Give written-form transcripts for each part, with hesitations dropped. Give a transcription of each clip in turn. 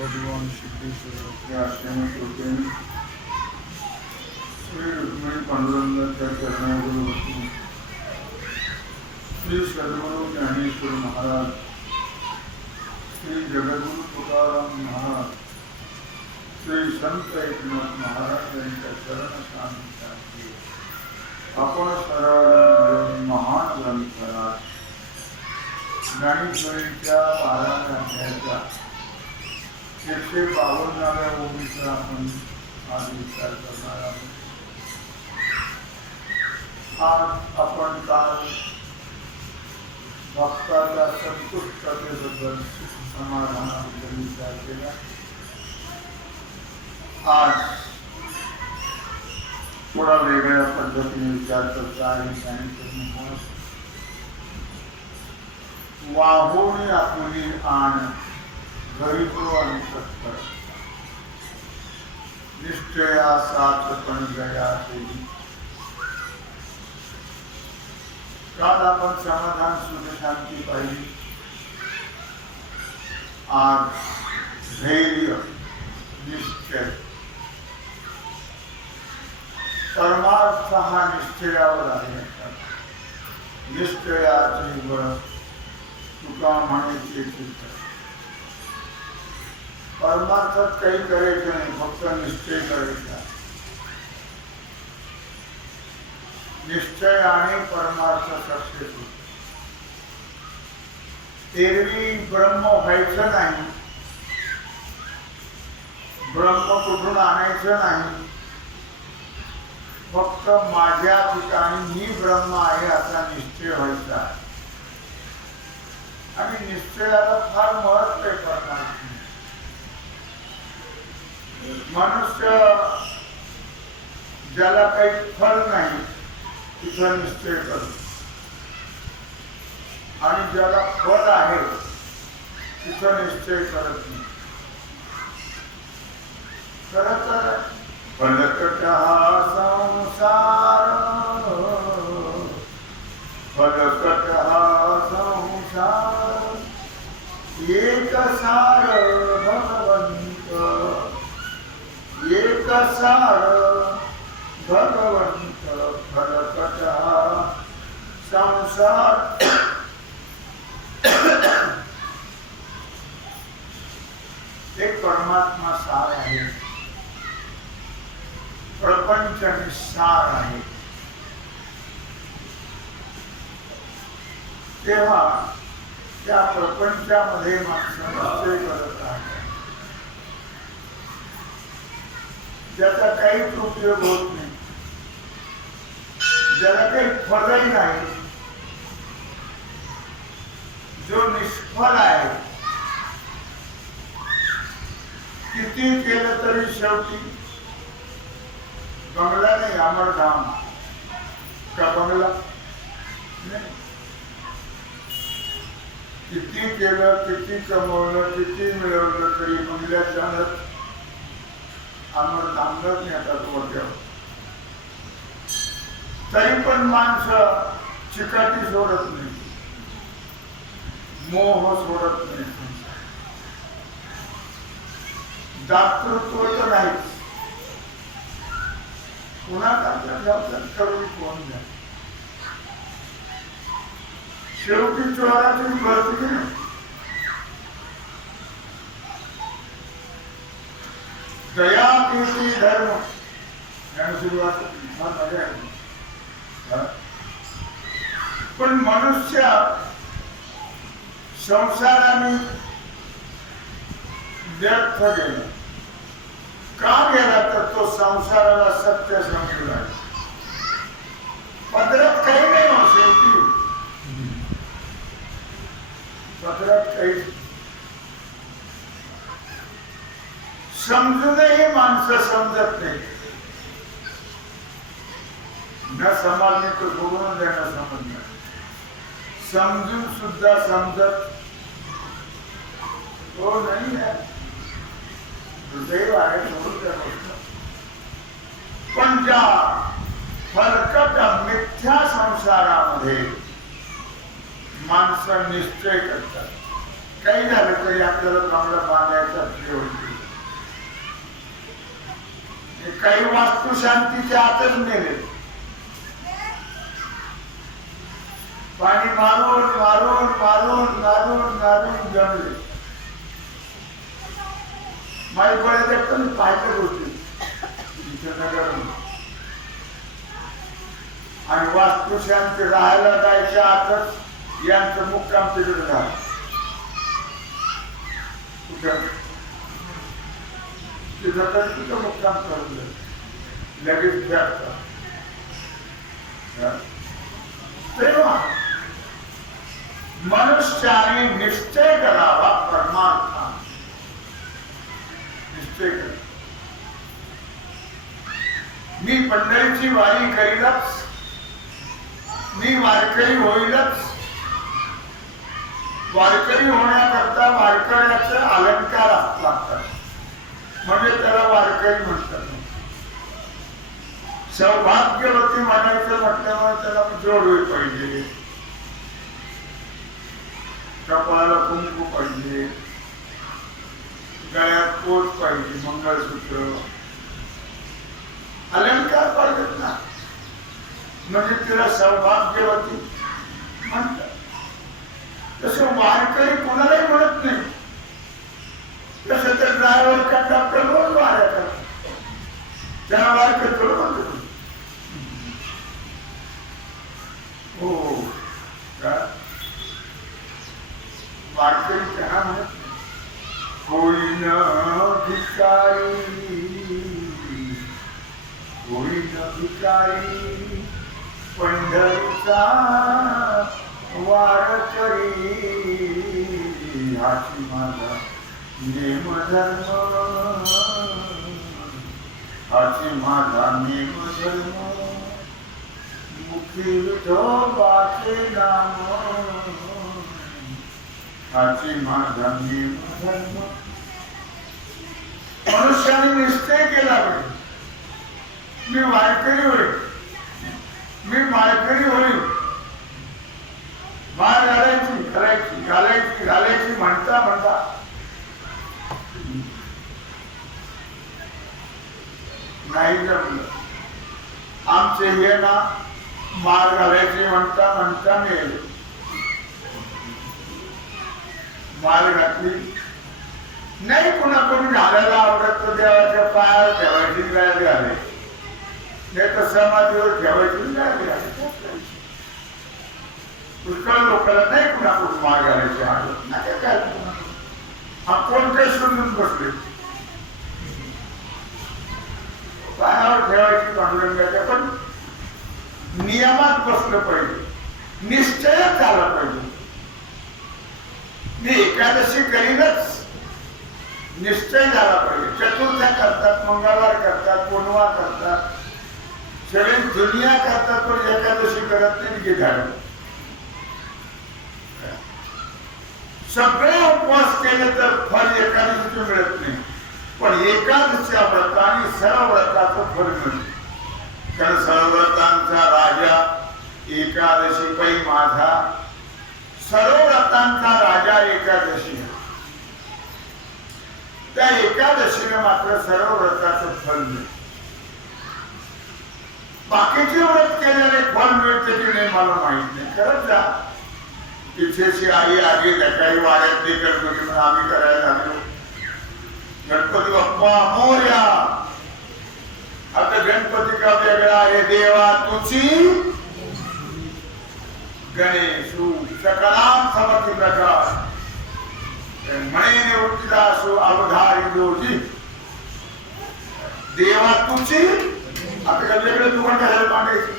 भगवान सिद्धेश्वर के आश्रम होते हैं। श्री रुक्मिणी पांडुरंगाच्या चरणावरून बसून श्री सद्गुरु ज्ञानेश्वर महाराज, श्री जगद्गुरु तुकाराम महाराज, श्री संत एकनाथ महाराज यांच्या चरणस्नानासाठी आपण सरळ महान ग्रंथराज ज्ञानेश्वरीच्या पारायणाच्या 152व्या ओवीचा आपण आज विचार करणार आहोत। आज आपण काल भक्ताच्या संतुष्टतेबद्दल समाधानाबद्दल विचार केला। आज थोडा वेगळ्या पद्धतीने विचार करता आहे। वाहोने आपुली आण गरीबो आणि सत्तर निश्चया साथ पण गया तेरी। काल आपण समाधान सुख शांती पाहिली। आज धैर्य निश्चय परमार्थ हा निश्चयावर आहे। निश्चयाची बळ तुका म्हणायची परमार्थात काही करायचं नाही, फक्त निश्चय करायचा। निश्चय आणि परमार्थ सक्सेस होतो। एरवी ब्रह्म व्हायचं नाही, ब्रह्म कुठून आणायचं नाही, फक्त माझ्या ठिकाणी मी ब्रह्म आहे असा निश्चय व्हायचा। आणि निश्चयाला फार महत्व आहे परमार्थ। मनुष्य ज्याला काही फल नाही तिथं निश्चय करतो, आणि ज्याला फल आहे तिथं निश्चय करत नाही। खरं तर फलकट हा संसार, फलकट हा संसार, एक सार भगवंत, एक सार भगवंत, फलकट हा संसार। एक परमात्मा सार आहे, प्रपंच निस्सार आहे। तेव्हा त्या प्रपंचामध्ये माणसं निश्चय करत आहे, ज्याचा काहीच उपयोग होत नाही, ज्याला काही फलही नाही, जो निष्फल आहे किती केलं तरी शेवटी बंगला नाही, अमरधाम का बंगला नाही. किती केलं, किती कमवलं, किती मिळवलं तरी बंगल्यात जाणं अमरधामच नाही. आता तो तरी पण माणसं चिकाटी सोडत नाही, मोह सोडत नाही. दातृत्व तर नाहीच. कुणाचा जबाबदार करून कोण द्या. शेवटी चोराची भरती नाही. दया कीर्ती धर्म याने सुरुवात मजा आहे. पण मनुष्य संसाराने व्यर्थ गेला. का गेला तर तो संसाराला सत्य समजला. पदरात काही नाही हो शेवटी. पदरात काही समजूनही माणसं समजत नाही. न समजणे तो सोडून देणं समजणं. समजून सुद्धा समजत हो नाही आहे. दुर्दैव आहे सोडून त्या गोष्ट. पण ज्या फलकट मिथ्या संसारामध्ये माणसं निश्चय करतात, काही झालं तरी आपल्याला चांगलं बांधायचा ठेवते. काही वास्तू शांतीच्या आतच नेले. पाणी मारून मारून मारून मारून मारून जमले. माई बळ्याच्या पण पाहिजे गोष्टी आणि वास्तू शांती राहायला जायच्या आतच यांचं मुक्काम तिकडे झालं. तिथं तर तिथं मुक्काम करून लगेच भेटतात. तेव्हा मनुष्याने निश्चय करावा. परमार्था निश्चय करा. मी पंढरीची वारी करीलच, मी वारकरी होईलच. वारकरी होण्याकरता वारकऱ्याचे अलंकार लागतात, म्हणजे त्याला वारकरी म्हणतात. सौभाग्यवती म्हणायचं म्हटल्यावर त्याला जोडवे पाहिजे, कपाळाला कुंकू पाहिजे, गळ्यात पोट पाहिजे, मंगळसूत्र, अलंकार पाहिजेत ना. म्हणजे तिला सौभाग्यवती म्हणतात. तसं वारकरी कोणालाही म्हणत नाही. तसं तर ड्रायव्हर का डॉक्टर रोज वाऱ्या करतात, त्याला वारकरी थोडं म्हणतो. हो का वारकरी त्यांना म्हणत नाही. होईन भिकारी, होईन भिकारी पंढरीचा वारकरी. हाची माझा नेमधर्म, हाची माझा नेमधर्म. मुखी विठोबाचे नाम, हाची माझा नेमधर्म. मनुष्याने निश्चय केला पाहिजे, मी वारकरी होईल, मी माळकरी होईल. माळ घालायची घालायची घालायची घालायची म्हणता म्हणता नाही जमलं. आमचे हे ना माळ घालायची म्हणता म्हणता मिळेल. माळ घातली नाही, कुणाकडून घालायला आवडत तर देवाच्या पायावर ठेवायची गाय घाले, नाही तर समाधीवर ठेवायची गाय घाले. पुष्कळ लोकांना नाही कुणाकडून माळ घालायची आवडत नाही. काय हा कोण काही शोधून बसले, पायावर ठेवायची पांडुरंगाच्या. पण नियमात बसलं पाहिजे, निश्चयात झाला पाहिजे. मी एकादशी करीनच, निश्चय झाला पाहिजे. चतुर्थ्या करतात, मंगळवार करतात, पूर्णिमा करतात, सगळे दुनिया करतात, पण एकादशी करत नाही की झालं. सगळे उपवास केले तर फळ एकादशीचे मिळत नाही, पण एकादशीच्या व्रताने सर्व व्रताचं फळ मिळतं. कारण सर्व व्रतांचा राजा एकादशी पै माझा, सर्व व्रतांचा राजा एकादशी. त्या एकादशीने मात्र सर्व व्रताचं फळ मिळतं. बाकीचे व्रत केलेले फळ मिळते की नाही मला माहित नाही. खरंच जा तिथेची आई आधी काही वाड्यात ते करतो की म्हणून आम्ही करायला लागलो. गणपती बाप्पा मोरया. आता गणपती का वेगळा आहे, देवा तुझी गणेशू सकलाम समर्थ प्रकाश म्हणे उठदासो अवधारी दोजी. देवा तुझी आता का वेगळं दुकान घालायला मांडायचं.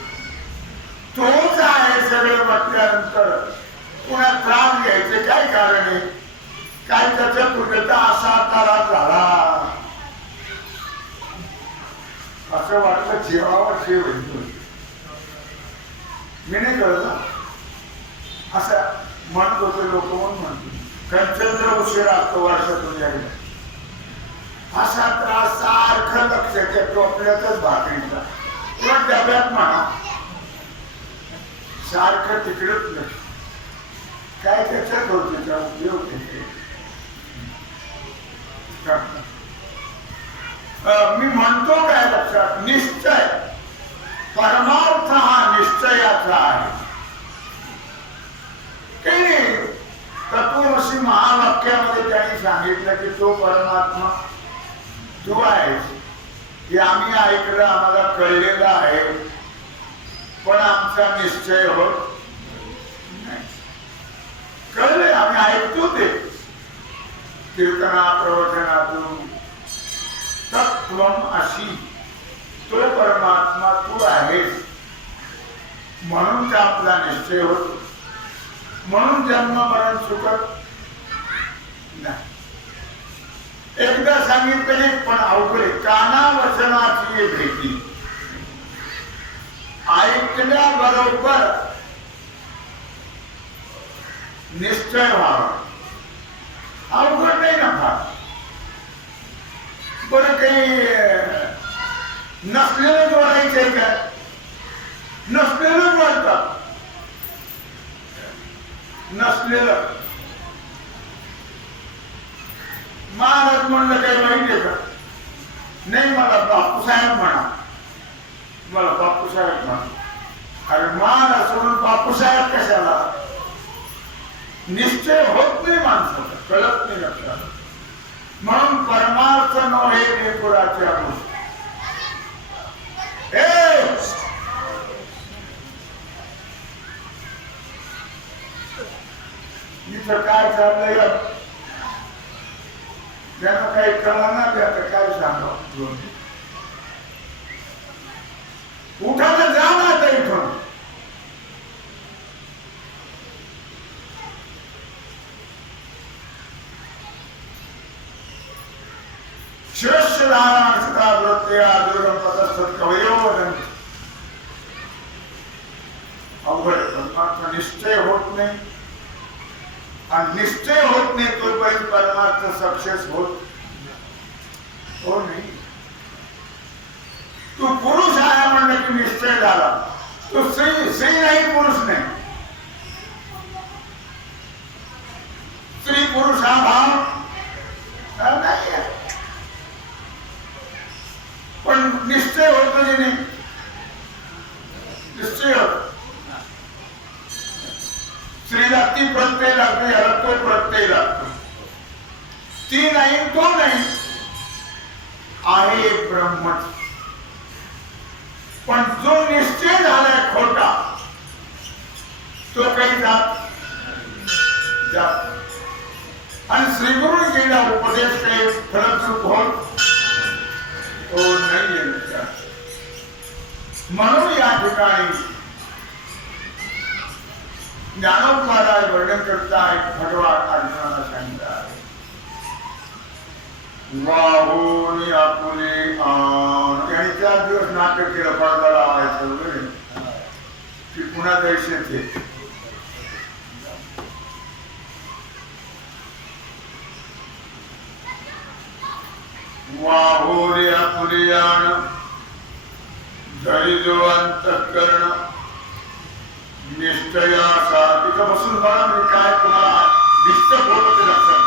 तोच आहे सगळं म्हटल्यानंतर पुन्हा त्रास घ्यायचे काय कारण आहे? काय त्याच्या तुझ्याचा असा तारा झाला असं वाटलं. जेवावर जेव मी नाही कळलं असं म्हणत होते लोक. म्हणून म्हणतो कंचंद्र उशिरा असतो वर्षातून एकदा. असा त्रास सारखं लक्षात येतो आपल्यातच भाकरीचा किंवा डब्यात म्हणा, सारखं तिकडेच लक्ष. काय त्याच्यात होत त्याचा उपयोग मी म्हणतो काय लक्षात, निश्चय परमार्थ हा निश्चयाचा आहे. काही नाही. तत्वमसी महावाक्यामध्ये त्यांनी सांगितलं की तो परमात्मा तू आहेस. हे आम्ही ऐकलं, आम्हाला कळलेलं आहे, पण आमचा निश्चय होत नाही. कळले, आम्ही ऐकतो ते कीर्तना प्रवचनातून. तत्वम अशी तो परमात्मा तू आहेस म्हणून आपला निश्चय होतो. म्हणून जन्म मरण सुखत नाही. एकदा सांगितले पण अवघडे. काना वचनाची भेटी ऐकल्याबरोबर निश्चय व्हावा. अवघड नाही ना फार. बरं काही नसलेलं जोडायचंय का? नसलेलं जोडतात. नसलेलं महाराज म्हणलं काही माहिती आहे का? नाही मला बापूसाहेब म्हणा, मला बापूसाहेब म्हणा. अरे महाराज सोडून बापूसाहेब कशाला? निश्चय होत नाही माणसाचा, कळत नाही लक्षात. म्हणून परमार्थ नो हे नेपुराच्या गोष्टी. इथं काय चाललंय त्यांना काही कळणार नाही. आता काय सांगावं. उठा तर जा ना आता इथून. श्रेष्ठ नारायण सदा वृत्ते आदुर्गम पदस्थ कवयोवदन. अवघड परमार्थ निश्चय होत नाही. आणि निश्चय होत नाही तोपर्यंत परमार्थ सक्सेस होत हो नाही. तू पुरुष आहे म्हणलं की निश्चय झाला. तू स्त्री नाही, पुरुष नाही. स्त्री पुरुष हा भाव नाही. पण निश्चय होत नाही. निश्चय होत. स्त्रीला ती प्रत्यय लागतो, याला तो प्रत्यय लागतो. ती नाही, तो नाही. आहे ब्रह्म. पण जो निश्चय झालाय खोटा तो काही जात. आणि श्रीगुरू गेला उपदेश काही फलद्रूप होत नाही. म्हणून या ठिकाणी ज्ञानोब महाराज वर्णन करतायत. भगवान अर्जुनाला सांगतात वाहून आपुले आण आणि 4 दिवस नाटक केलं पडदा लावायचं वगैरे की पुन्हा जायचे ते वाहोरे आपुले आण धरी जो अंतःकरण निश्चयाचा तिथं बसून बघा मी काय तुम्हाला डिस्टर्ब होत ते लक्षात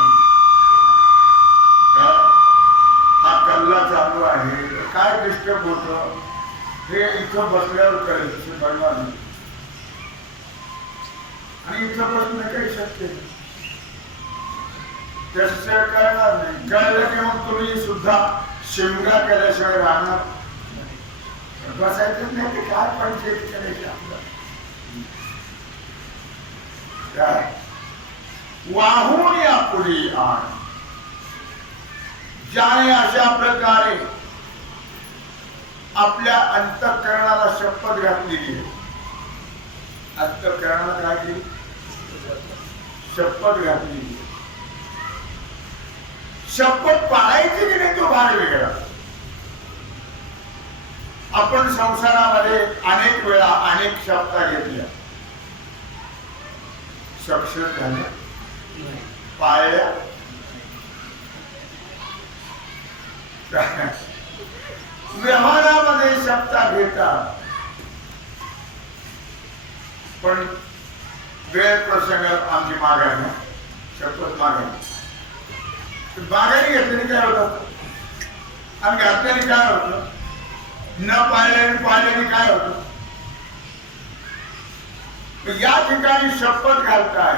हा कल्ला चालू आहे काय डिस्टर्ब होत हे इथं बसल्यावर कळेल बघणार नाही आणि इथं बसणं काही शक्य नाही त्याशिवाय कळणार नाही कळलं की मग तुम्ही सुद्धा शिमगा केल्याशिवाय राहणार बसायचं नाही ते काय पंचायत करायची आपल्याला वाहून आपुली आण ज्याने अशा प्रकारे आपल्या अंतःकरणाला शपथ घातलेली आहे अंतःकरणाला काय केली शपथ घातलेली शपथ पाळायची की नाही तो भाग वेगळा आपण संसारामध्ये अनेक वेळा अनेक शपथ घेतल्या सक्सेस झाल्या पाळल्या व्यवहारामध्ये शपथ घेतात पण वेळ प्रसंग आमची मागायला शपथ मागायला मागायला घेतल्याने काय होतं आणि घातल्याने काय होतं न पाळल्याने पाळल्याने काय होतं या ठिकाणी शपथ घालताय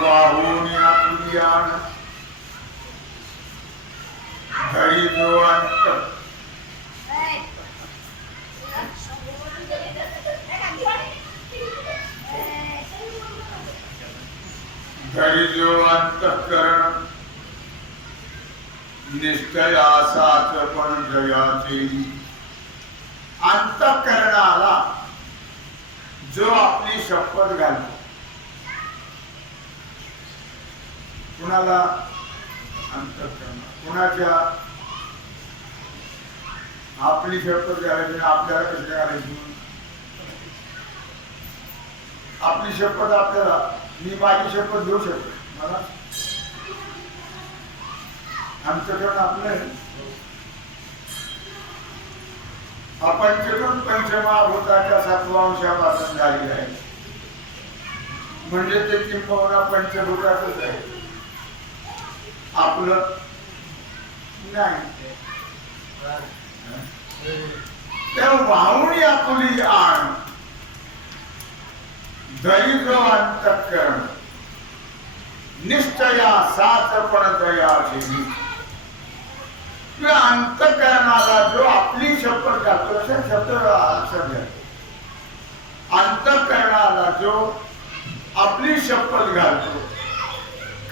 वाहून आपुली आण धरी जो अंत धरी जो अंतःकरण निश्चयासाच पण जयाचे अंतःकरणाला जो आपली शपथ घालतो कुणाला अंतःकरण कुणाच्या आपली शपथ घालायची आपल्याला कशी घालायची आपली शपथ आपल्याला मी माझी शपथ घेऊ शकतो मला अंतःकरण आपलं अपंचकृत पंचमहाभूताच्या 7व्या अंशापासून झालेलं आहे म्हणजे ते किंबहुना पंचभूतातच आहे आपलं नाही तेव्हा वाहून आपुली आण धरी जो अंतःकरण निश्चया साचपण दयाची अंतःकरणाला जो आपली शपथ घालतो अशा शब्द लक्षात घ्या अंतःकरणाला जो आपली शपथ घालतो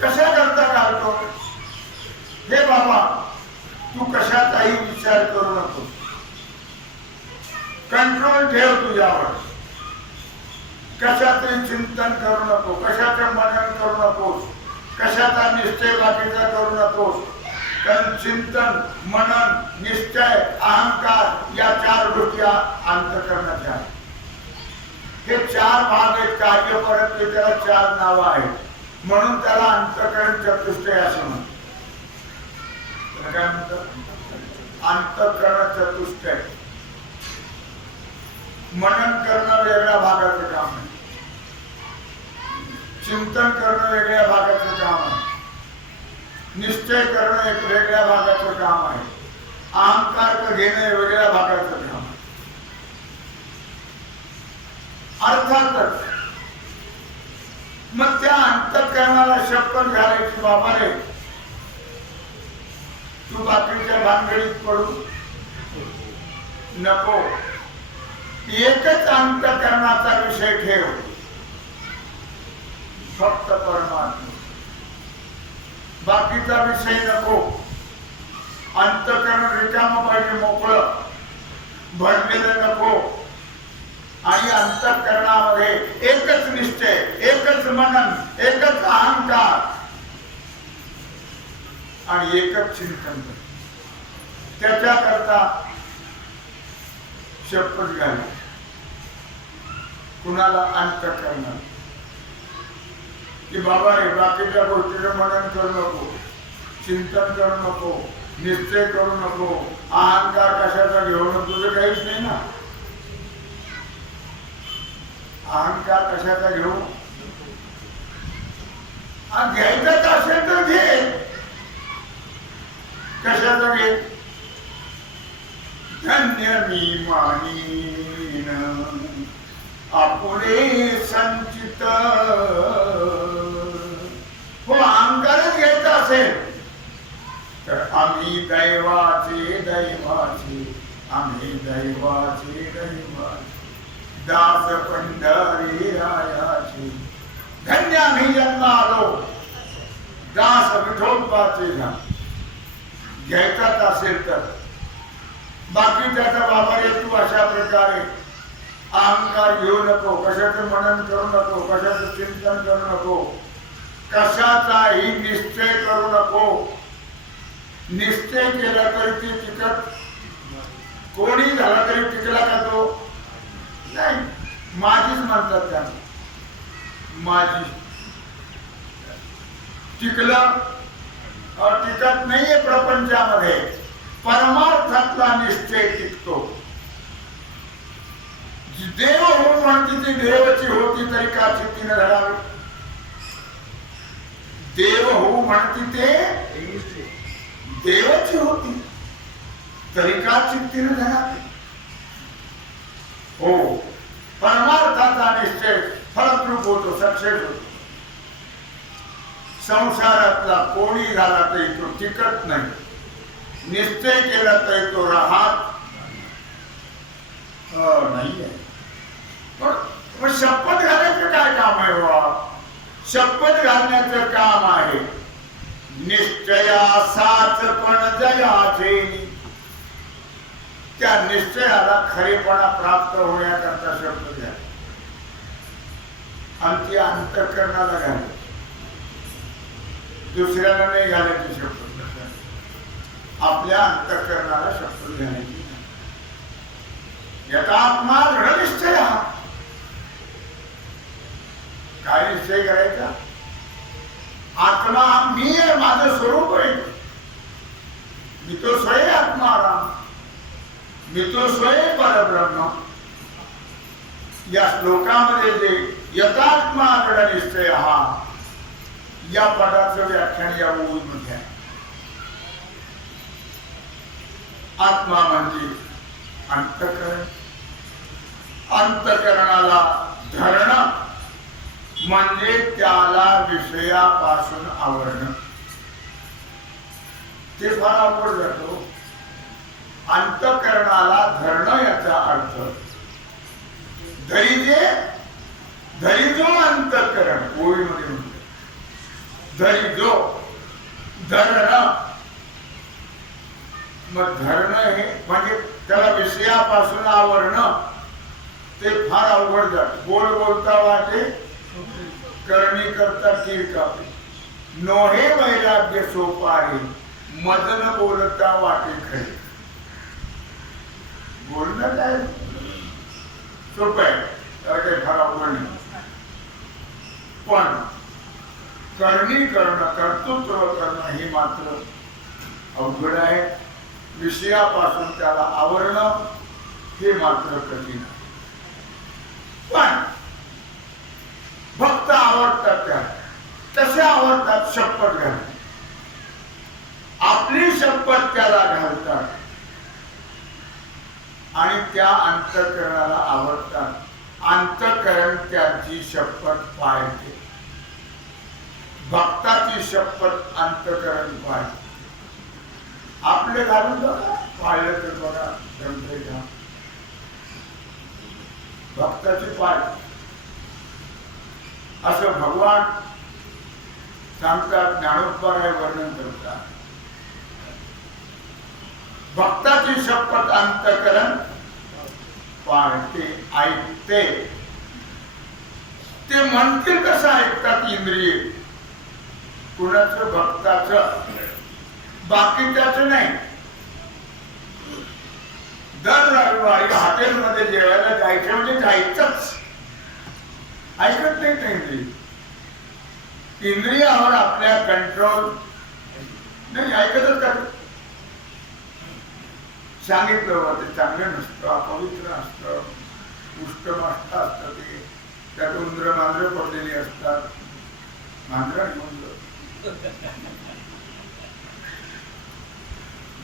कशा करता घालतो हे बाबा तू कशाचाही विचार करू नको कंट्रोल ठेव तुझ्यावर कशाचे चिंतन करू नको कशाचे मनन करू नकोस कशाचा निश्चय बाकीचा करू नकोस कारण चिंतन मनन निश्चय अहंकार या 4 गोष्टी अंतःकरणाच्या आहेत हे 4 भाग आहेत कार्य परत त्याला 4 नावं आहेत म्हणून त्याला अंतःकरण चतुष्टय असं म्हणतात काय म्हणतात अंतःकरण चतुष्टय मनन करणं वेगळ्या भागाचं काम आहे चिंतन करणं वेगळ्या भागाचं काम आहे निश्चय करणं एक वेगळ्या भागाचं काम आहे अहंकार घेणं वेगळ्या भागाचं काम आहे अर्थातच मग त्या अंतःकरणाला शपथ घालायची बाबा रे तू बाकीच्या भानगडीत पडू नको एकच अंतःकरणाचा विषय ठेव फक्त परमात्मा बाकीचा विषय नको अंतःकरण रिकामं पाहिजे मोकळं भरलेलं नको आणि अंतःकरणामध्ये एकच निश्चय एकच मनन एकच अहंकार आणि एकच चिंतन कर. त्याच्याकरता शपथ घाल. कुणाला अंत करणार की बाबा रे बाकीच्या गोष्टीचं मनन करू नको, चिंतन करू नको, निश्चय करू नको, अहंकार कशाचा घेऊन तुझं काहीच नाही ना. अहंकार कशाचा घेऊ? घ्यायचाच असेल तर घे. कशाचा घे? धन्य मी मानीन आपुले संचित. हो अहंकारच घ्यायचा असेल तर आम्ही दैवाचे दैवाचे, आम्ही दैवाचे दैवाचे, दास पंढरी रायाचे. धन्य आम्ही जन्म आलो दास विठोबाचे झाले. घ्यायचाच असेल तर. बाकी त्याचा बाबा रे तू अशा प्रकारे अहंकार घेऊ नको, कशाचं मनन करू नको, कशाचं चिंतन करू नको, कशाचाही निश्चय करू नको. निश्चय केला तरी ते टिकत, कोणी झाला तरी टिकला का तो नाही. माझीच म्हणतात त्यांना, माझी टिकलं टिकत नाहीये प्रपंचामध्ये. परमार्थातला निश्चय टिकतो. देव हो म्हणते ती देवाची होती तरी का चित्तीने धरावे. देव हो म्हणते ते देवाची होती तरी का चित्तीने धरावे. हो परमार्थाचा निश्चय फलद्रूप होतो, सक्सेस होतो. संसारातला कोणी झाला तरी तो टिकत नाही. निश्चय केला तरी तो राहत नाही आहे. पण शपथ घालायचं काय काम आहे बा? शपथ घालण्याचं काम आहे निश्चयासाच पण जयाचे. त्या निश्चयाला खरेपणा प्राप्त होण्याकरता शपथ घ्या. आणि ती अंतःकरणाला घालायची, दुसऱ्याला नाही घालायची शपथ. आपल्या अंतःकरणाला शपथ घालायची. याचा आत्मा दृढ निश्चय. काय निश्चय करायचा? आत्मा मी आहे, माझं स्वरूप आहे. मी तो स्वयं आत्माराम, मी तो स्वयं परब्रह्म. या श्लोकामध्ये जे यथात्मा दृढ निश्चय हा या पदाचं व्याख्यान या ओळीमध्ये आहे. आत्मा म्हणजे अंतःकरण. अंतःकरणाला धरणं म्हणजे त्याला विषयापासून आवरणं. ते फार अवघड जातो. अंतःकरणाला धरणं याचा अर्थ धरिजो अंतःकरण ओळीमध्ये म्हणतो. धरिजो धरणं. मग धरणं हे म्हणजे त्याला विषयापासून आवरणं. ते फार अवघड जात. बोल बोलता वाटे करणी करता तीर कापे, नोहे वैराग्य सोपारे, मदन बोलता वाटे खरे. बोलणं काय सोपं आहे, त्याला काही फार अवघड नाही. पण करणी करणं, कर्तृत्व करणं हे मात्र अवघड आहे. विषयापासून त्याला आवरणं हे मात्र कठीण आहे. पण भक्त आवडतात त्या तसे आवडतात. शपथ घालतात, आपली शपथ त्याला घालतात आणि त्या अंतःकरणाला आवडतात. अंतःकरण त्याची शपथ पाळते. भक्ताची शपथ अंतःकरण पाळते. आपले घालून बघा, पाळलं तर बघा, जमते का? भक्ताची पाळ असं भगवान सांगतात. ज्ञानोबराय वर्णन करतात. भक्ताची शपथ अंतःकरण पाळते, ऐकते. ते म्हणतील कसं ऐकतात इंद्रिय. कुणाचं? भक्ताचं. बाकीच्याच नाही. दर रविवारी हॉटेलमध्ये जेवायला जायचं म्हणजे जायचंच. ऐकत नाही ते इंद्रियावर आपल्या कंट्रोल नाही. ऐकतच का? सांगितलं होतं चांगलं नसतं, अपवित्र असतं, उष्टमस्त असतं. ते त्यात उंदर मांजर पडलेली असतात. मांजरा घेऊन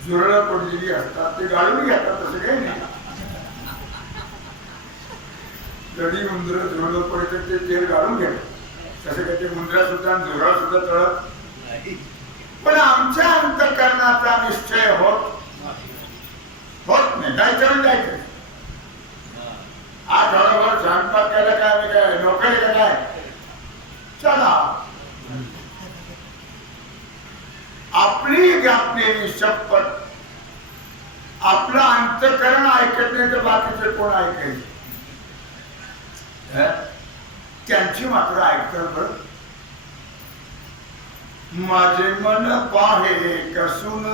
झुरळ पडलेली असतात. ते गाळून घेतात. तसं काही नाही. जडी उंदर झुरळ पडतात ते तेल गाळून घेतात. तसं काही ते उंदरा सुद्धा झुरळ सुद्धा तळत. पण आमच्या अंतःकरणाचा निश्चय होत नाही. जायचं जायचं. आठवडाभर स्वयंपाक केला काय काय नोकरी का काय चला. आपली ज्ञापनेली शपथ. आपलं अंतःकरण ऐकत नाही तर बाकीचे कोण ऐकायचे? त्यांची मात्र ऐकतात. बरं, माझे मन पाहे कसून,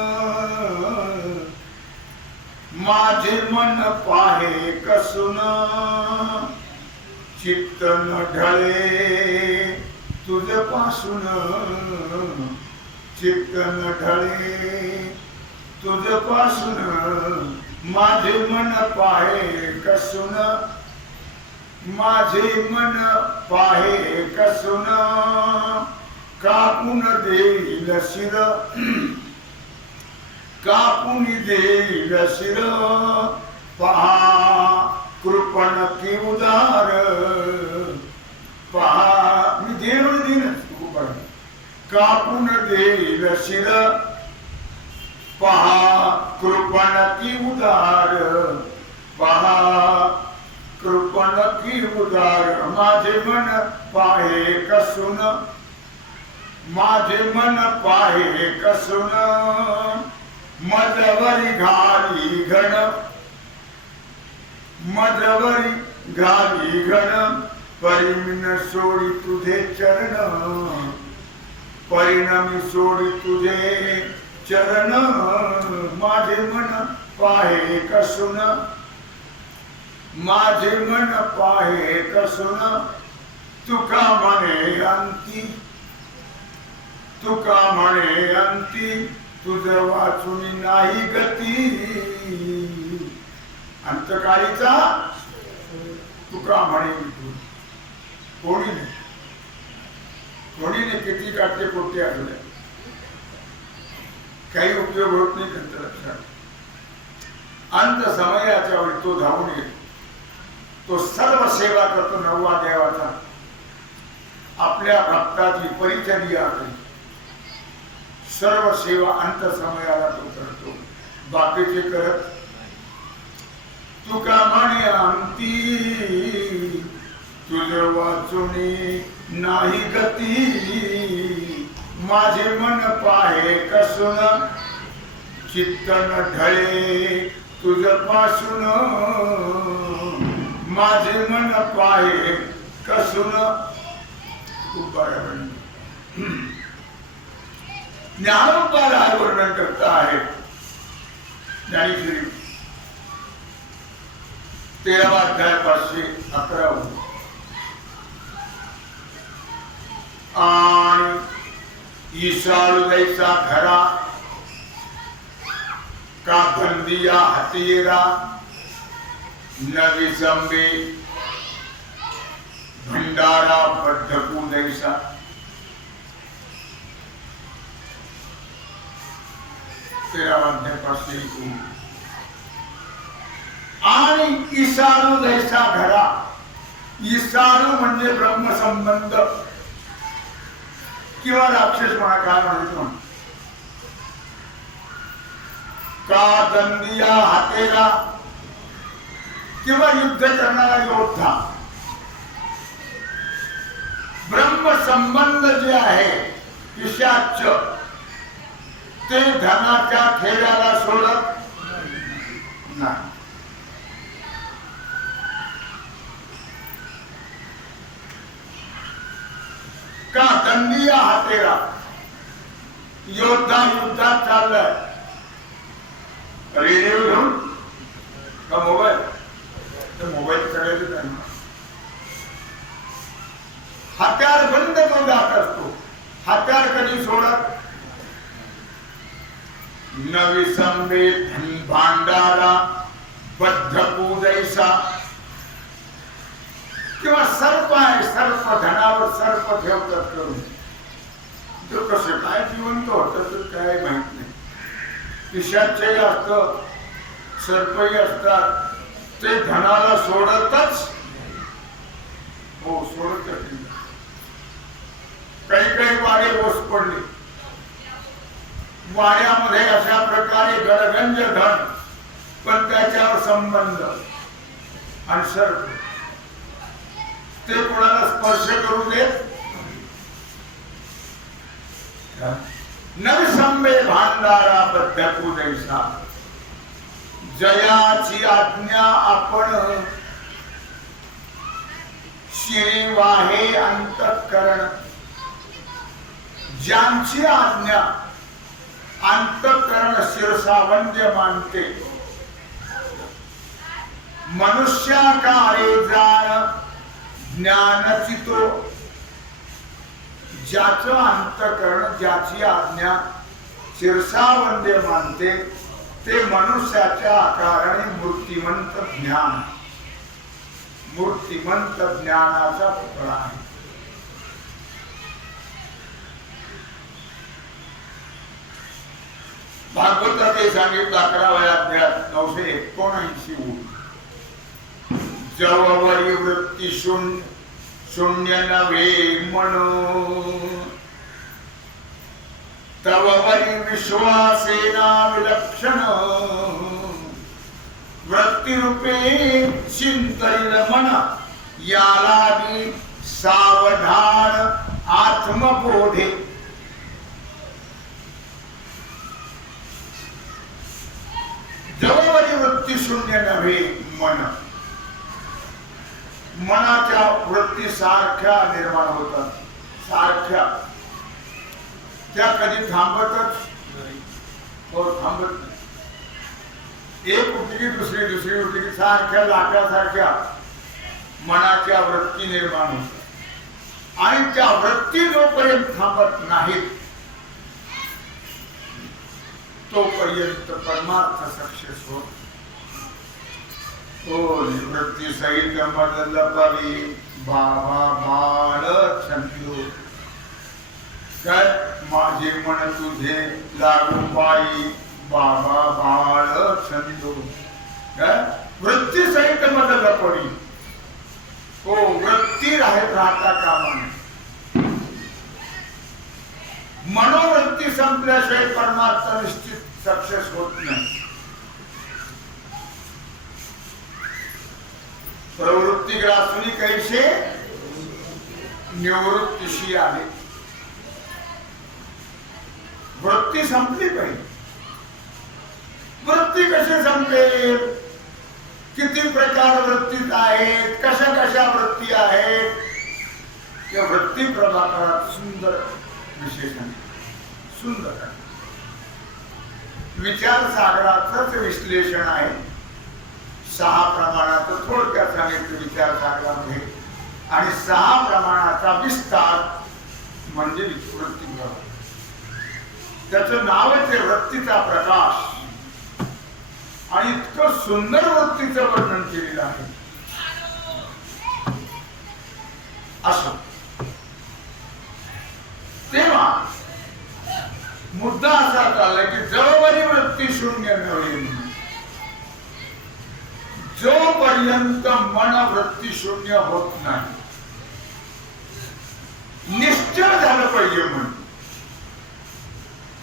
माझे मन पाहे कसून, चित्त न ढळे तुझ पासून, चित्त न ढळे तुझ पासून. माझे मन पाहे कसून, माझे मन पाहे कसून, कापून देईल शिर, कापून देईल शिर. पहा कृपण की उदार, पहा मी देईन कापून देईल शिर. पहा कृपण की उदार, पहा कृपण की उदार. माझे मन पाहे कसून, माझे मन पाहे कसून, मजवरी घाली घन, मजवरी घाली घन. परिमिन सोडी तुझे चरण, परिणामी सोडी तुझे चरण. माझे मन पाहे कसून, माझे मन पाहे कसून. तुका म्हणे अंती, तुका म्हणे अंती, तुझ वाचून नाही गती. अंतकाळीचा तुका म्हणे कोणी नाही. कोणीने किती काटे पोटे असले काही उपयोग होत नाही त्यांचा. लक्षात अंत समयाच्या वेळी तो धावून येतो. तो सर्व सेवा करतो. नववा देवाचा आपल्या भक्ताची परिचर्या करी. सर्व सेवा अंत समयाला तो करतो. बाकीचे करत. तुका म्हणे अंती, तुझ वाचुनी नाही गती. माझे मन पाहे कसून, चित्त न ढळे तुझ पासून. माझे मन पाहे कसून. खूप बरं ज्ञानोपाय वर्णन करता आहे ज्ञानेश्वरी 13वा अध्याय 511. आणि ईशाळू दैसा घरा, का बंदिया हतीरा, नवी जंबे भंडारा बद्धकू दैसा. आणि ईशाळू दैसा घरा. ईशाळू म्हणजे ब्रह्मसंबंध किंवा राक्षस म्हणा, काय म्हणतो. का दंदिया हातेला किंवा युद्ध करणारा योद्धा. ब्रह्मसंबंध जे आहे पिशाच, ते धनाच्या खेळाला सोडत नाही. का दंडिया हातेरा योद्धा युद्धात चाललाय, रेडिओ घेऊन का मोबाईल, तर मोबाईल चढायचं त्यांना हत्यार बंद तो जात असतो. हत्यार कधी सोडत नवी संबे भांडारा बद्ध पूजैसा, किंवा सर्प आहे, सर्प धनावर सर्प ठेवतात करून, तो कसं काय जिवंत होतं तर काय माहित नाही. पिशाचही असतं, सर्पही असतात, ते धनाला सोडतच हो सोडतच नाही. काही काही वाडे ओस पडले, वाड्यामध्ये अशा प्रकारे गडगंज धन, पण त्याच्यावर संबंध आणि सर्प ते कोणाला स्पर्श करू देत. नरसंबे भांडारा बद्ध पूजैसा, जयाची आज्ञा आपण शिरी वाहे अंतःकरण, ज्यांची आज्ञा अंतःकरण शिरसावंद्य मानते. मनुष्याकारे जाण ज्ञानचितो, ज्याचं अंतःकरण ज्याची आज्ञा शिरसावंद्य मानते, ते मनुष्याच्या आकाराने मूर्तिमंत ज्ञान, मूर्तिमंत ज्ञानाचा पुतळा आहे. भागवतात हे सांगितलं 11व्या अध्यायात 979 ओळ. जववरी वृत्ती शून्य नव्हे म्हणून, तववरी विश्वासेना विलक्षण, वृत्तीरूपे चिंतन मन, याला सावधान आत्मबोधे. जववरी वृत्ती शून्य नव्हे मन, मनाच्या वृत्ती सारख्या निर्माण होतात, सारख्या, त्या कधी थांबतच हो थांबत नाही. एक उठली की दुसरी, दुसरी उठली की सारख्या लाटासारख्या मनाच्या वृत्ती निर्माण होतात, आणि त्या वृत्ती जोपर्यंत थांबत नाहीत तोपर्यंत परमार्थ सक्सेस होत. वृत्ती सहित मदल पवी बाबा बाळ छंदो, काय माझे मन तुझे लागू पायी बाबा बाळ छंदो. काय वृत्ती सहित मदल पवी, हो वृत्ती राहता कामा नये. मनोवृत्ती संपल्याशिवाय परमार्थ निश्चित सक्सेस होत नाही. प्रवृत्ती ग्रासुनी कैसे निवृत्तीशी आले. वृत्ती संपली पाहिजे. वृत्ती कशी संपेल, किती प्रकार वृत्तीत आहेत, कशा कशा वृत्ती आहेत, या वृत्ती प्रभाकरात सुंदर विशेषण, सुंदर विचार सागराचंच विश्लेषण आहे. 6 प्रमाणाचं थोडक्यात सांगितलं विचार सागरामध्ये, आणि 6 प्रमाणाचा विस्तार म्हणजे वृत्ती. त्याचं नावच आहे वृत्तीचा प्रकाश, आणि इतकं सुंदर वृत्तीचं वर्णन केलेलं आहे. असं तेव्हा मुद्दा असा चाललाय की जवळवरी वृत्ती शून्य नव्हे, जोपर्यंत मन वृत्ती शून्य होत नाही, निश्चय झालं पाहिजे. मन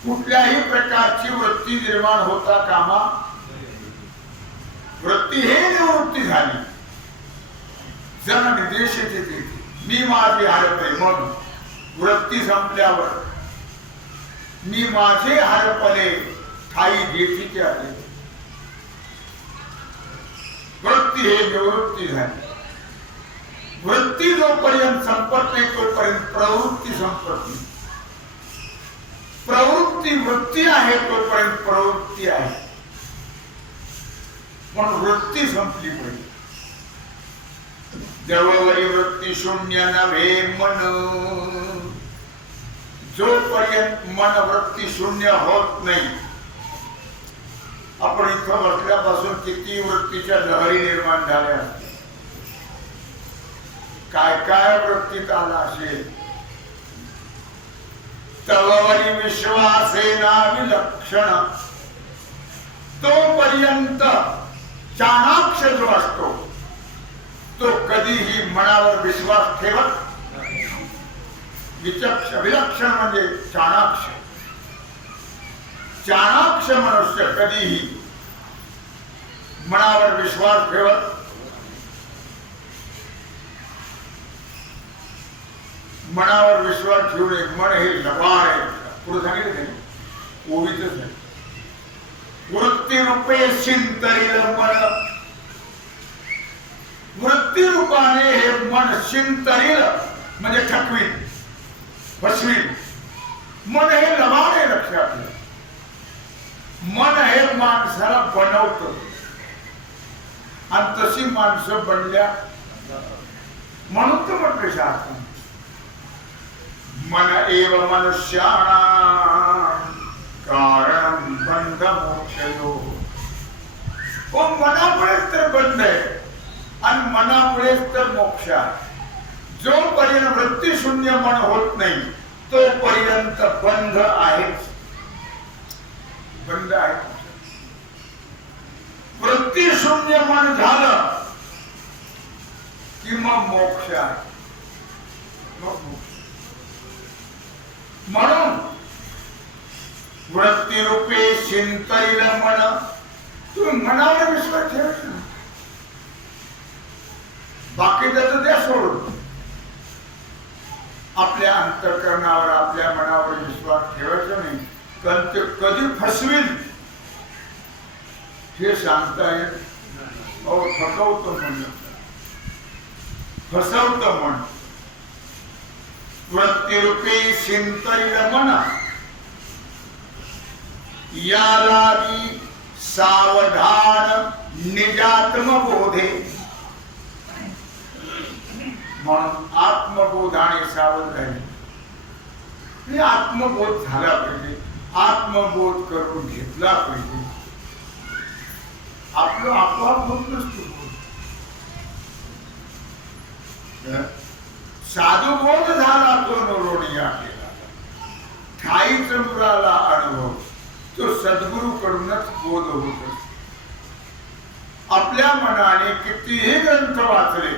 कुठल्याही प्रकारची वृत्ती निर्माण होता कामा. वृत्ती हे निवृत्ती झाली, जन निर्देशित येते, मी माझे हरपले. मग वृत्ती संपल्यावर मी माझे हरपले ठाई घेतीचे आले. वृत्ती हे निवृत्ती झाली. वृत्ती जोपर्यंत संपत नाही तोपर्यंत प्रवृत्ती संपत नाही. प्रवृत्ती वृत्ती आहे तोपर्यंत प्रवृत्ती आहे, पण वृत्ती संपली पाहिजे. देववरी वृत्ती शून्य नव्हे मन, जोपर्यंत मन वृत्ती शून्य होत नाही. आपण इथं बसल्यापासून किती वृत्तीच्या लहरी निर्माण झाल्या, काय काय वृत्तीत आला असेल. तववरी विश्वासेना विलक्षण, तोपर्यंत चाणाक्ष जो असतो तो कधीही मनावर विश्वास ठेवत नाही. विलक्षण म्हणजे चाणाक्ष. चाणाक्ष मनुष्य कधीही मनावर विश्वास ठेवत, मनावर विश्वास ठेवू नये. मन हे लबाड आहे. पुढे सांगितलं नाही, ओवीच आहे. वृत्ती रूपे शिंतरील मन, वृत्ती रूपाने हे मन शिंतरील म्हणजे ठकवील, फसवील. मन हे लबाड आहे, लक्षात घ्या. मन हे माणसाला बनवतं आणि तशी माणसं बनल्या म्हणून तर म्हटले शास्त्र, मन एव मनुष्याणां कारण बंध मोक्षयो. हो, मनामुळेच तर बंध आहे आणि मनामुळेच तर मोक्ष आहे. जोपर्यंत वृत्ती शून्य मन होत नाही तोपर्यंत बंध आहेच, बंध आहे. वृत्ती शून्य मन झालं कि मग मोक्ष आहे, मग मोक्ष. म्हणून वृत्ती रूपे शिंतरील मन, तुम्ही मनावर विश्वास ठेवायचा ना, बाकी त्याचं द्या सोडून. आपल्या अंतःकरणावर आपल्या मनावर विश्वास ठेवायचा नाही, कारण ते कधी फसवील हे सांगता येत. फसवतो म्हणजे फसवतं म्हण. वृत्ती रूपे शिंतरील मन, यालागी सावधान निजात्म बोधे. म्हणून आत्मबोधाने सावध राहिले. आत्मबोध झाला पाहिजे, आत्मबोध करून घेतला पाहिजे. आपलं आपोआप होत नसतो. साधू बोध झाला तो नरोनिया केला, ठाईच मुराला अनुभव. तो सद्गुरु कडूनच बोध होत असतो. आपल्या मनाने कितीही ग्रंथ वाचले,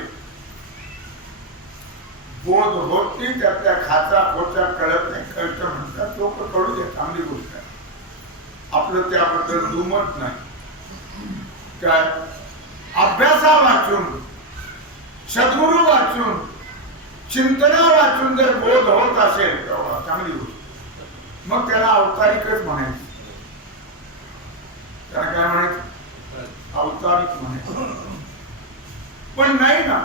बोध होत नाही. त्यातल्या खाचा खोचा कळत नाही. कळत म्हणतात लोक, कळू दे, चांगली गोष्ट आहे. आपलं त्याबद्दल दुमत नाही. काय अभ्यासा वाचून, सद्गुरु वाचून, चिंतना वाचून जर बोध होत असेल तेव्हा चांगली गोष्ट. मग त्याला अवतारिकच म्हणायचं. त्याला काय म्हणायचं? अवतारिक म्हणायचं. पण नाही ना,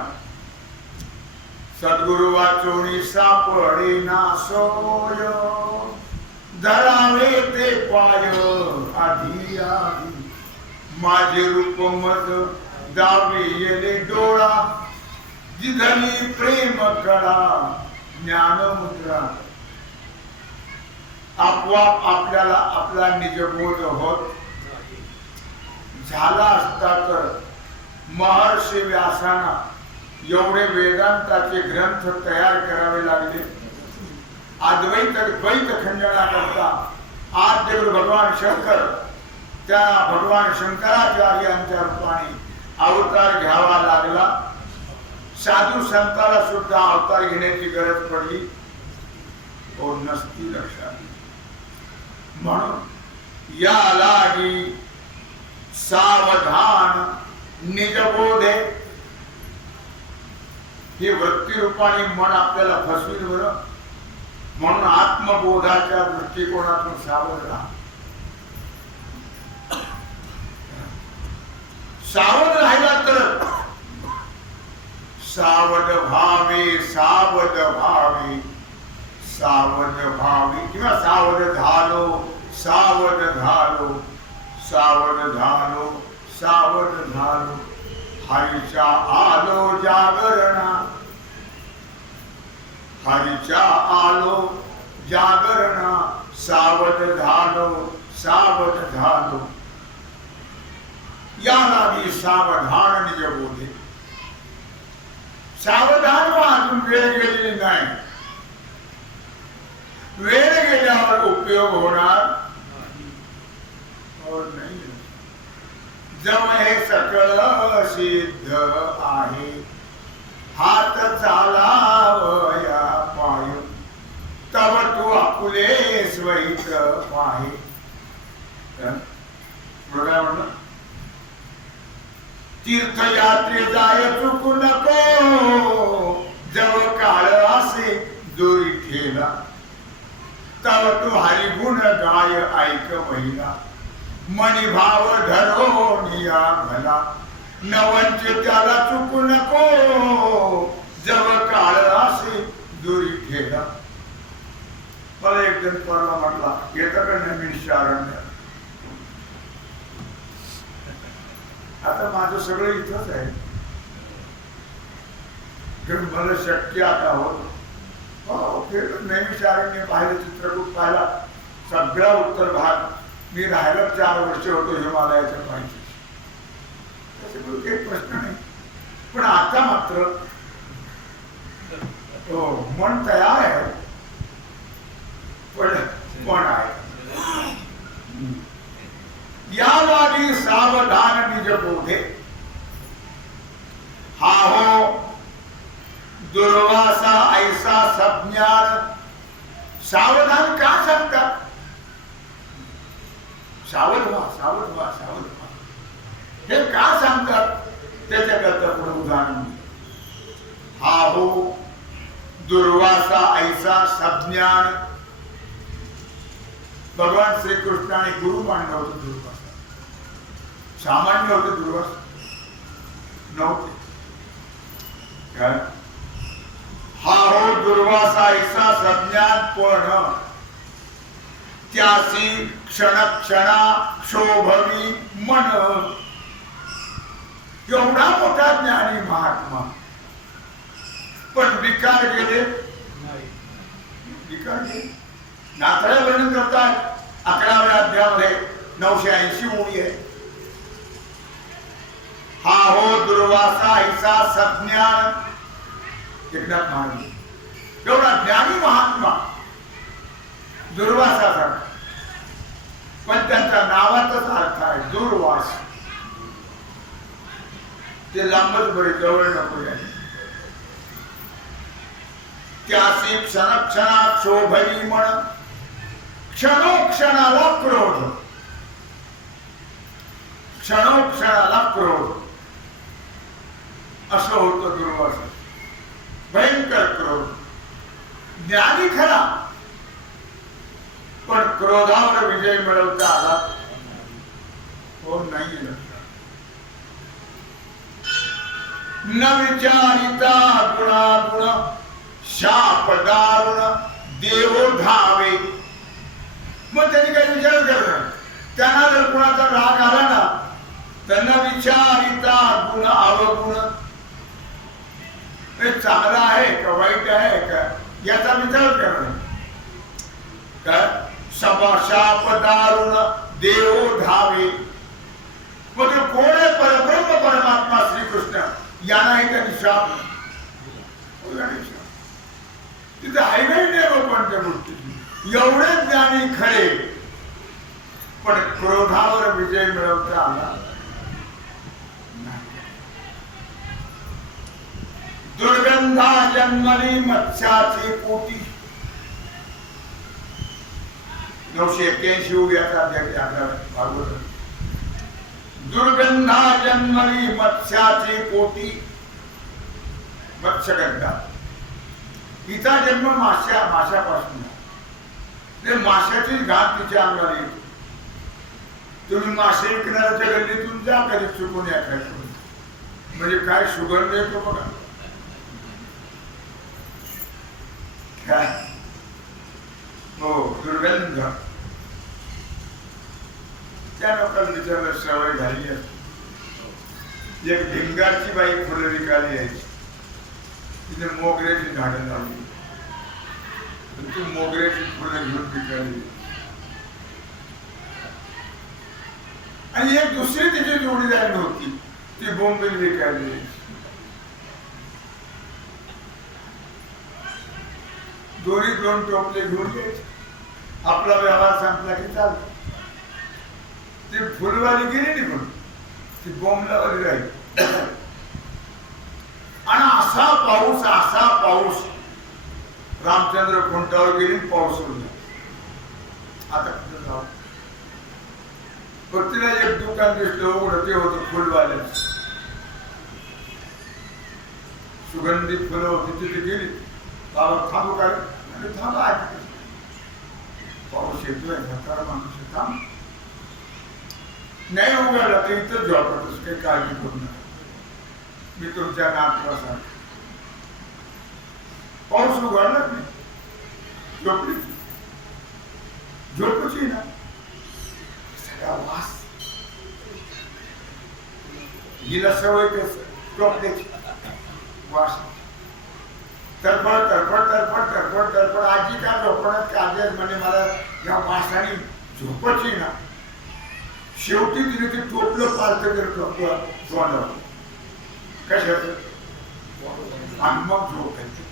सद्गुरु वाचोनी सापडे ना सोय, धरावे ते पाय आधी आधी. माझे रूप मज दावे येले डोळा, जिधली प्रेम कळा ज्ञान मुद्रा. आपोआप आपल्याला आपला निजबोध होत झाला असता तर महर्षी व्यासांना एवढे वेदांताचे ग्रंथ तयार करावे लागले. अद्वैत द्वैत खंडना करता आद्य गुरु भगवान शंकर, त्या भगवान शंकराचार्यांच्या रूपाने अवतार घ्यावा लागला. साधू संताला सुद्धा अवतार घेण्याची गरज पडली तो नसती, लक्षात. म्हणून या लागी सावधान निजबोधे. हे वृत्ती रूपाने मन आपल्याला फसवील बरं. म्हणून आत्मबोधाच्या दृष्टिकोनातून सावध राहा. सावध राहिला तर सावध भावे सावध भावे सावध भावे, किंवा सावध झालो सावध झालो, सावध झालो, सावध झालो, हरीच्या आलो जागरणा, हरीच्या आलो जागरणा, सावध झालो, सावध झालो. या लागी सावधान निज बोधे. सावधान अजून वेळ गेलेली नाही. वेळ गेल्यावर उपयोग होणार नाही. जम हे सकळ सिद्ध आहे, हात चालावया पाय, तव तू आपुले स्वहित पाहे. बघा म्हणलं, तीर्थयात्रे जाय चुकू नको, जव काळ असे दोरी ठेला, तव तू हरिगुण गाय ऐक महिला, मनी भाव धरो निया भला, नवंच त्याला चुकू नको, जव काळ असे दोरी ठेला. मला एक जण परवा म्हटला, येतं का नवीन शारण्य. आता माझं सगळं इथंच आहे, मला शक्य आता होत. नैमिषारण्य पाहिलं, चित्रकूट पाहिला, सगळा उत्तर भाग. मी राहायला 4 वर्ष होतो हिमालयाच्या पाहिजे, त्याच्यामुळे काही प्रश्न नाही. पण आता मात्र हो मन तयार आहे, पण आहे. या लागी सावधान निज बोधे. हा हो दुर्वासा ऐसा सज्ञान. सावधान का सांगतात? सावध व्हा, सावध व्हा, सावध व्हा, हे का सांगतात? त्याच्याकरता पुढे उदाहरण. हा हो दुर्वासा ऐसा सज्ञान. भगवान श्रीकृष्णाने गुरु मानलं होतं दुर्वासा. सामान्य होते दुर्वासा नव्हते. काय? हा हो दुर्वासा ऐसा सज्ञान पण त्यासी क्षण क्षणा क्षोभवी मन. एवढा मोठा ज्ञानी महात्मा, पण विकार गेले नाही. विकार गेले. नाथाला वर्णन करतात 11व्या अध्यायामध्ये 980 ओळी आहे. हा हो दुर्वासा ऐसा सज्ञान. एकनाथ महाराज एवढा ज्ञानी महात्मा दुर्वासा सारखा, पण त्यांच्या नावातच अर्थ आहे दुर्वास. ते लांबच बरे, जवळ नको आहे. त्यासी क्षणक्षणा क्षोभवी म्हण. क्षणोक्षणाला क्रोध, क्षणोक्षणाला क्रोध असं होतं दुर्वासा. भयंकर क्रोध. ज्ञानी खरा, पण क्रोधावर विजय मिळवता आला हो नाही. न विचारिता गुणागुण, शाप दारुण देवो धावे. मग त्यांनी काही विचार करणार. त्यांना जर कुणाचा राग आला ना, त्यांना विचारिता गुण अवगुण, हे चांगला आहे का वाईट आहे का याचा विचार करणार. काय? शाप दारुण देवो धावे. मग तो कोण आहे? परब्रह्म परमात्मा श्रीकृष्ण. यालाही त्यांनी शाप तिथे हायवे देव कोणत्या गोष्टी. एवढे ज्ञानी खरे, पण क्रोधावर विजय मिळवता आला. दुर्गंधा जन्मली मत्स्याची पोटी. 981 भागवत. दुर्गंधा जन्मली मत्स्याची पोटी. मत्स्यगंधा हिचा जन्म माशापासून. माशाची घात तिच्या अंगाला येते. तुम्ही मासे विकणाऱ्याच्या गल्लीतून जा, कधी चुकून या काय, म्हणजे काय सुगंध येतो बघा. काय हो दुर्गंध. त्या लोकांना विचारलं सवय झाली असते. एक भिंगारची बाई फुलं विकायला यायची, तिने मोगऱ्याची झाडं लावली, ती मोगऱ्याची फुलं घेऊन विकायला. आणि एक दुसरी तिची जोडीदार नव्हती, ती बोंबील विकायला यायची. दोन्ही दोन टोपले घेऊन घ्यायचे, आपला व्यवहार संपला की चालतो. ती फुलवाली गेली निघून, ती बोंबलावाली राहिली. आणि असा पाऊस रामचंद्र खुंटावर गेली, पाऊस उडला. आता कुठं जाऊ? पण तिला एक दुकान दिसलं उघडं, ते होतं फुलवाल्याच. सुगंधित फुलं होती, तिथे गेली. बाबा थांबू काय? थांबा, पाऊस येतोय, म्हातारा माणूस थांब. नाही उघडला तर इथं झोपतच, काही काळजी करू नका, मी तुमच्या नातवासाठी. पाऊस उघडलाच नाही, झोपली. झोपची ना सगळा वास, हिला सवय टोपल्याची वास. तरफड तरफड तरफड तरफड तरफड. आजी का झोपण्यात काढल्यात म्हणे, मला या वासाने झोपची ना. शेवटी तिने ते टोपलं पालतं तोंडावर, कशाचं, आणि मग झोप येते.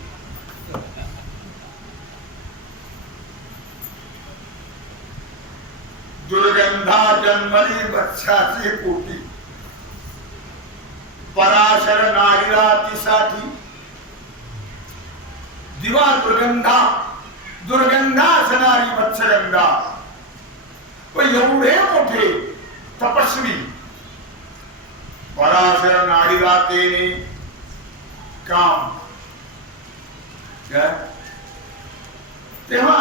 दुर्गंधा जन्मली वत्साचे पोटी, पराशर नारीला तिसाठी. दिवा दुर्गंधा असणारी वत्सगंधा. पण एवढे मोठे तपस्वी पराशर नारीला तेने काम. तेव्हा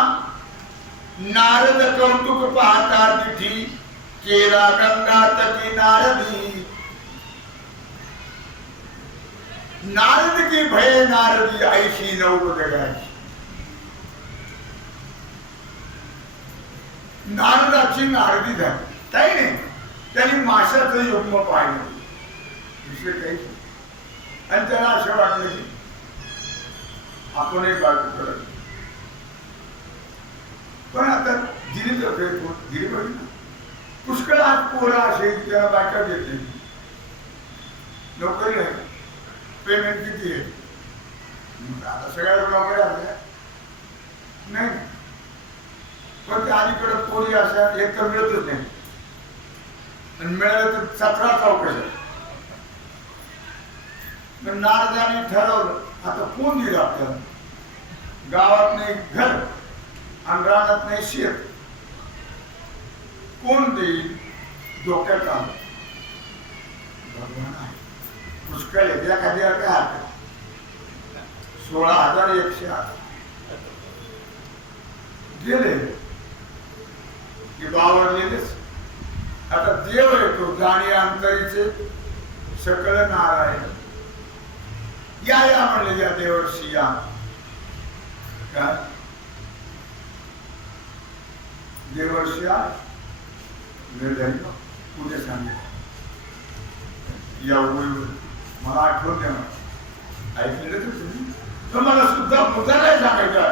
नारद कौतुक पाहता तिथी, केला गंगा तटी नारदी. नारद की भय नारदी, ऐशी नऊ जगाची. नारदाची नारदी झाली, काही नाही. त्यांनी माशाचं युग्म पाहिलं, दुसरे काही. आणि त्याला असं वाटलं की आपण एक बाजू करत. पण आता गिरी गिरी बघितलं, पुष्कळ आज पोरं असे की त्याला बायका देते, नोकरी आहे, पेमेंट किती आहे. आता सगळ्या नोकऱ्या आल्या नाही, पण त्या अलीकडे पोरी अशा एक तर मिळतच नाही, आणि मिळालं तर 17 चौकशा. नारदाने ठरवलं, आता कोण दिलं आपल्याला? गावात नाही घर आणि रानात नाही शेत, कोण देईल? डोक्यात आलं भगवान आहे, पुष्कळ आहे, एखाद्या काय हरकत. 16,108 गेले की बावरलेलेच. आता देव येतो, जाणे अंतरीचे सकल नारायण. या म्हणले, या देवर्षी या. काय देवर्षी या पुढे सांगितलं, या मला आठवण द्या. ऐकलं तर तुम्ही, तर मला सुद्धा मुद्दा नाही सांगायचा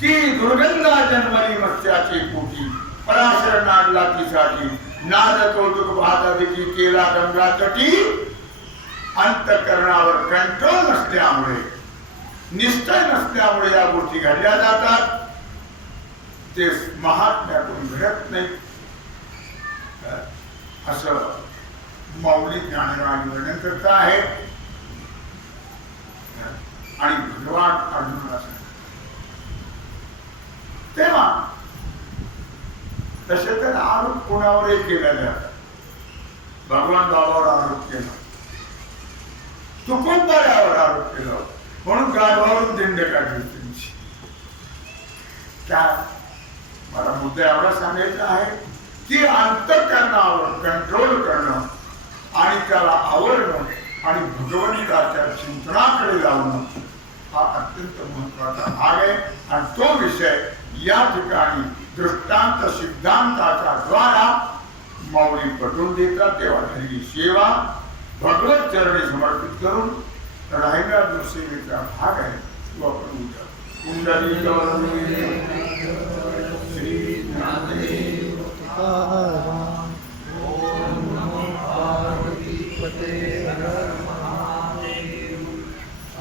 की दुर्गंधा जन्मली मत्स्याची पोटी, पराशर नाडला तिसाठी. नाद कौतुक पाहता देखी, केला गंगा तटी. अंतःकरणावर कंट्रोल नसल्यामुळे, निश्चय नसल्यामुळे या गोष्टी घडल्या जातात. ते महात्म्यातून घडत नाही, असं माऊली ज्ञानराज वर्णन करत आहे. आणि भगवान अर्जुनाला सांगतात. तेव्हा तसे तर आरोप कोणावरही केला जातात. भगवान बाबावर आरोप केला, तुकोबाऱ्यावर आरोप केला, म्हणून गाढवावरून दिंड काढली त्यांची. काय मला मुद्दा एवढा सांगायचा आहे की अंतःकरणावर कंट्रोल करणं आणि त्याला आवरणं आणि भगवंताच्या चिंतनाकडे लावणं हा अत्यंत महत्वाचा भाग आहे. आणि तो विषय या ठिकाणी दृष्टांत सिद्धांताच्या द्वारा माऊली पटवून देतात तेव्हा घरी सेवा भगवत चरणी समर्पित करून राहिला जो सेवेचा भाग आहे तो आपण उद्या कुंडली श्री